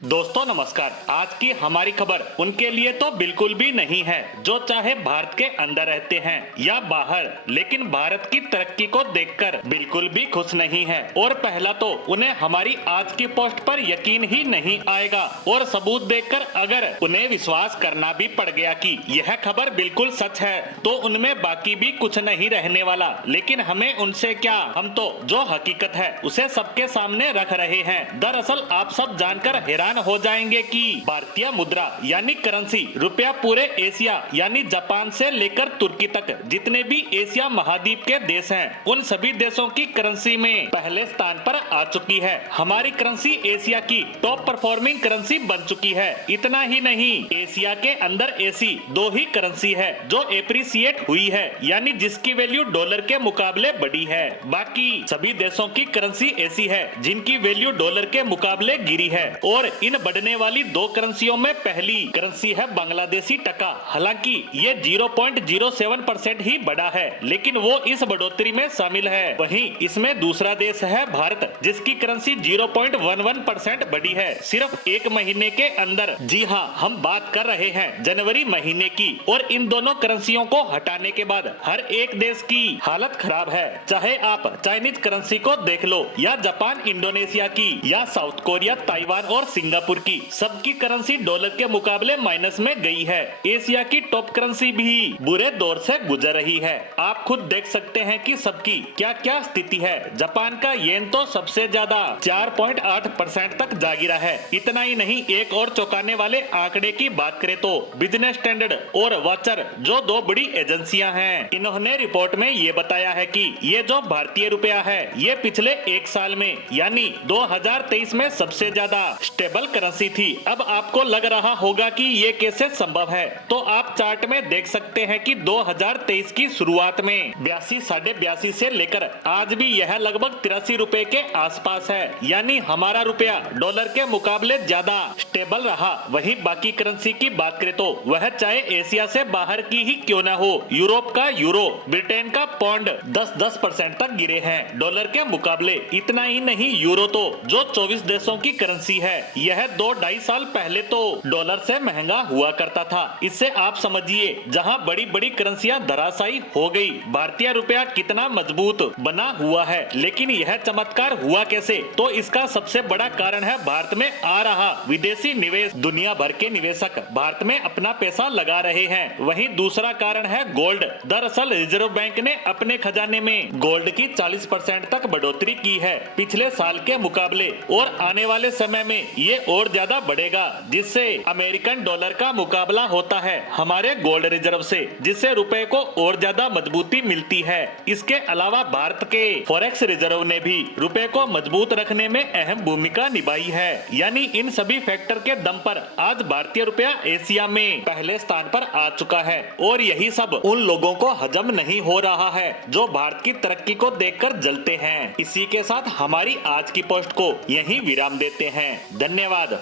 दोस्तों नमस्कार। आज की हमारी खबर उनके लिए तो बिल्कुल भी नहीं है जो चाहे भारत के अंदर रहते हैं या बाहर, लेकिन भारत की तरक्की को देखकर बिल्कुल भी खुश नहीं है। और पहला तो उन्हें हमारी आज की पोस्ट पर यकीन ही नहीं आएगा और सबूत देखकर अगर उन्हें विश्वास करना भी पड़ गया कि यह खबर बिल्कुल सच है तो उनमें बाकी भी कुछ नहीं रहने वाला। लेकिन हमें उनसे क्या, हम तो जो हकीकत है उसे सबके सामने रख रहे हैं। दरअसल आप सब जानकर हैरान हो जाएंगे कि भारतीय मुद्रा यानी करेंसी रुपया पूरे एशिया यानी जापान से लेकर तुर्की तक जितने भी एशिया महाद्वीप के देश हैं उन सभी देशों की करेंसी में पहले स्थान पर आ चुकी है। हमारी करेंसी एशिया की टॉप परफॉर्मिंग करेंसी बन चुकी है। इतना ही नहीं, एशिया के अंदर ऐसी दो ही करेंसी है जो एप्रिसिएट हुई है यानी जिसकी वैल्यू डॉलर के मुकाबले बढ़ी है। बाकी सभी देशों की करेंसी ऐसी है जिनकी वैल्यू डॉलर के मुकाबले गिरी है। और इन बढ़ने वाली दो करेंसियों में पहली करेंसी है बांग्लादेशी टका। हालांकि ये 0.07% ही बढ़ा है, लेकिन वो इस बढ़ोतरी में शामिल है। वहीं इसमें दूसरा देश है भारत, जिसकी करेंसी 0.11% बढ़ी है सिर्फ एक महीने के अंदर। जी हाँ, हम बात कर रहे हैं जनवरी महीने की। और इन दोनों करेंसियों को हटाने के बाद हर एक देश की हालत खराब है। चाहे आप चाइनीज करेंसी को देख लो या जापान इंडोनेशिया की या साउथ कोरिया, ताइवान और सिंगापुर की, सबकी करेंसी डॉलर के मुकाबले माइनस में गई है। एशिया की टॉप करेंसी भी बुरे दौर से गुजर रही है। आप खुद देख सकते हैं कि सबकी क्या क्या स्थिति है। जापान का येन तो सबसे ज्यादा 4.8% तक जा गिरा है। इतना ही नहीं, एक और चौंकाने वाले आंकड़े की बात करें तो बिजनेस स्टैंडर्ड और वाचर, जो दो बड़ी एजेंसियां हैं, इन्होंने रिपोर्ट में ये बताया है कि ये जो भारतीय रुपया है ये पिछले एक साल में यानी 2023 में सबसे ज्यादा स्टेबल करेंसी थी। अब आपको लग रहा होगा कि ये कैसे संभव है, तो आप चार्ट में देख सकते हैं कि 2023 की शुरुआत में 82 से लेकर आज भी यह लगभग 83 रुपए के आसपास है। यानी हमारा रुपया डॉलर के मुकाबले ज्यादा स्टेबल रहा। वहीं बाकी करेंसी की बात करें तो वह चाहे एशिया से बाहर की ही क्यों न हो, यूरोप का यूरो, ब्रिटेन का पौंड 10% तक गिरे हैं डॉलर के मुकाबले। इतना ही नहीं, यूरो तो जो 24 देशों की करेंसी है यह 2-2.5 साल पहले तो डॉलर से महंगा हुआ करता था। इससे आप समझिए जहां बड़ी बड़ी करेंसियां धराशायी हो गई, भारतीय रुपया कितना मजबूत बना हुआ है। लेकिन यह चमत्कार हुआ कैसे, तो इसका सबसे बड़ा कारण है भारत में आ रहा विदेशी निवेश। दुनिया भर के निवेशक भारत में अपना पैसा लगा रहे हैं। वहीं दूसरा कारण है गोल्ड। दरअसल रिजर्व बैंक ने अपने खजाने में गोल्ड की 40% तक बढ़ोतरी की है पिछले साल के मुकाबले, और आने वाले समय में ये और ज्यादा बढ़ेगा, जिससे अमेरिकन डॉलर का मुकाबला होता है हमारे गोल्ड रिजर्व से, जिससे रुपए को और ज्यादा मजबूती मिलती है। इसके अलावा भारत के फॉरेक्स रिजर्व ने भी रुपए को मजबूत रखने में अहम भूमिका निभाई है। यानी इन सभी फैक्टर के दम पर आज भारतीय रुपया एशिया में पहले स्थान पर आ चुका है। और यही सब उन लोगों को हजम नहीं हो रहा है जो भारत की तरक्की को देखकर जलते हैं। इसी के साथ हमारी आज की पोस्ट को यहीं विराम देते हैं। धन्यवाद।